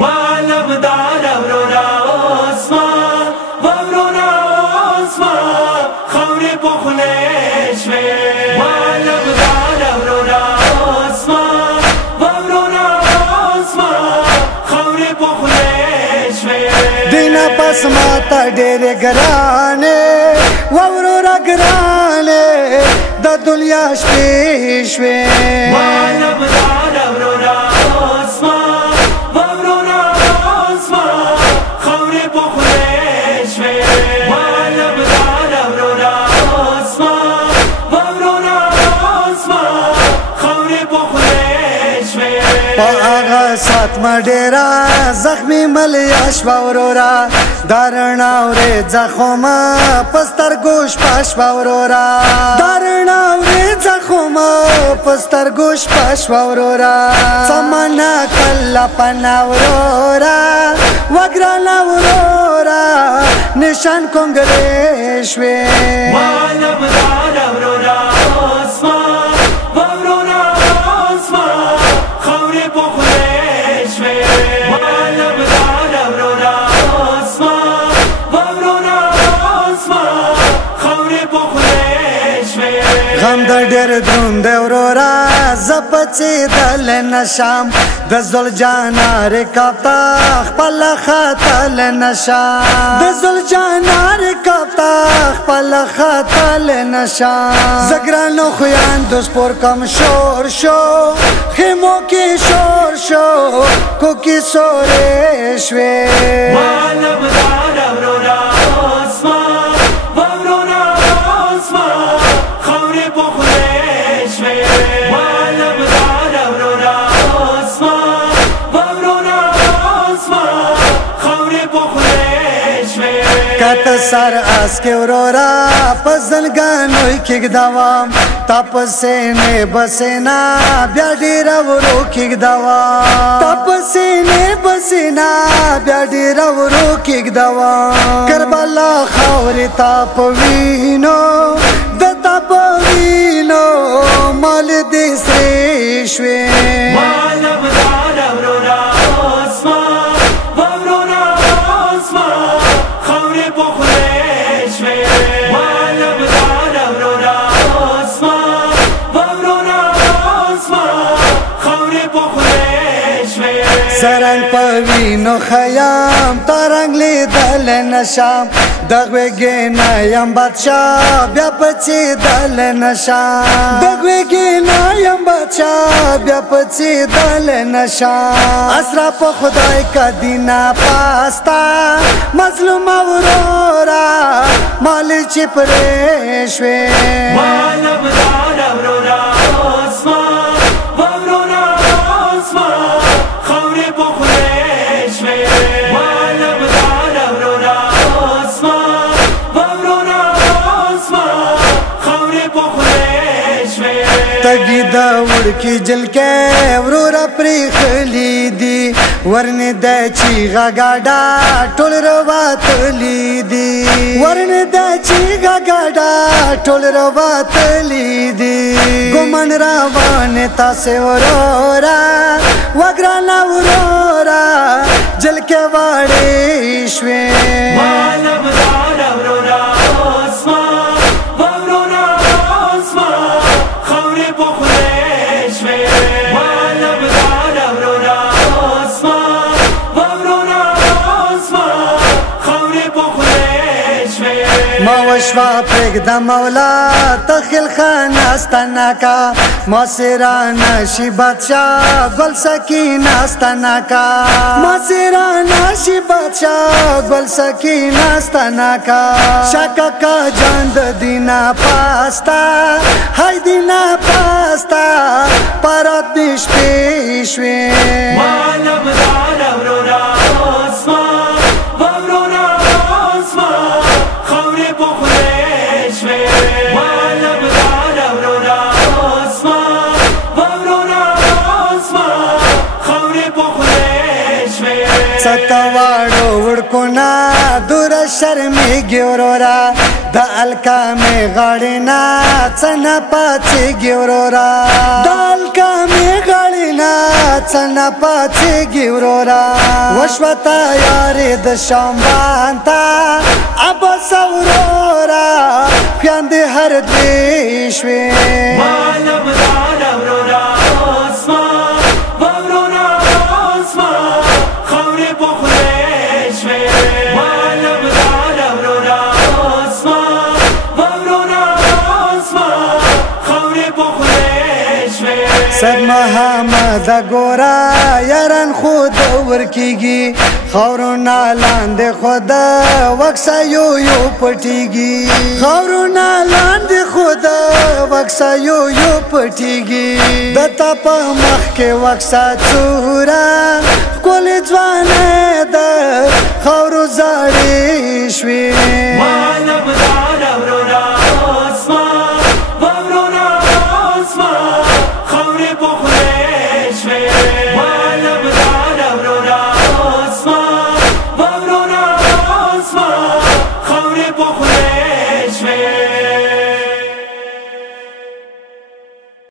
مالم دار ورورا عثمان ورورا عثمان خوري بخليش مالم دار ورورا عثمان ورورا عثمان خوري بخليش دینا پس ماتا ډېرې ګرانې ورورا ګرانې د دنیا شپې شوې مالم دار ورورا عثمان ورورا عثمان خوري بخليش مالم دار ورورا عثمان ورورا عثمان خوري بخليش په هغه سات ما ډېره زخمي ملیا شوه ورورا دارنا ورې زخمه په سترګو شپه شوه ورورا دارنا ورې زخمه په سترګو شپه شوه ورورا څمنه کله پناه ورورا وګرانه ورورا نشان کونګرې شوې مالم دار ورورا عثمان ورورا عثمان خوري بخليش مالم دار ورورا عثمان ورورا عثمان خوري بخليش غم د ډېر دروند دی ورورا زه پڅېدلی نشم د زلجانه رکاب ته خپله ختلی نشم د زلجانه رکاب ته خپله ختلی نشم زه ګرانو خویندو سپور کم شور شو خیمو کې شور شو کوکې سورې شوې مالم دار ورورا عثمان ورورا عثمان خوري بخليش مالم دار ورورا عثمان ورورا عثمان خوري بخليش کته سر اس کې ورورا په زنګانوي کېږدوم تا په سینې بسینا بیا ډېره ورو کېږدوم تا په سینې بسینا بیا ډېره ورو کېږدوم کربلا خاورې تا په وینو د تا په وینو مال دې سرې شوې مالم دار ورورا عثمان ورورا عثمان خوري بخليش مالم دار ورورا عثمان ورورا عثمان خوري بخليش زرنګ په وینو خیام ترنګ لیدلی نشم د غوږې نه یم بادشاه بیا پڅېدلی نشم د غوږې نه یم بادشاه بیا پڅېدلی نشم اسرا په خدای که دینه پاستا مظلومه ورورا مالې چې پرې شوې مالم دار ورورا عثمان ورورا عثمان خوري بخليش مالم دار ورورا عثمان ورورا عثمان خوري بخليش تګي د وړکي جلکې ورورا پرېښلي دي ورنه د چیغه ګاډه ټول رواتلي دي ورنه د چیغه ګاډه ټول رواتلي دي ګومن روانې تاسې ورورا وګرانه ورورا جلکې واړې شوې مالم دار ورورا عثمان ورورا عثمان خوري بخليش مالم دار ورورا عثمان ورورا عثمان خوري بخليش ما وشوا پرېږده مولا ته خلخانه ستنه کا ما سیرانه شي بادشاه ګل سکینه ستنه کا ما سیرانه شي بادشاه ګل سکینه ستنه کا شاکا کا جان د دینا پاستا هاي دینا پاستا پرات دې شپې شوې مالم دار ورورا عثمان ورورا عثمان خوري بخليش مالم دار ورورا عثمان ورورا عثمان خوري بخليش ستواړو وړکونه دور شرمېږي پاتېږي ورورا د الکامې غاړې نه څه نه پاتېږي ورورا د الکامې غاړې نه څه نه پاتېږي ورورا وشوه تیارې د شامبان ته عباس ورورا خویندې هر درې شوې سید محمد ګورا یاران خود ورکیږي خاورونه لاندې خود وکسا یو یو پټیږي خاورونه لاندې خود وکسا یو یو پټیږي د تا په مخ کې وکسا څورا کولې ځوانه د خاورو زاړې شوې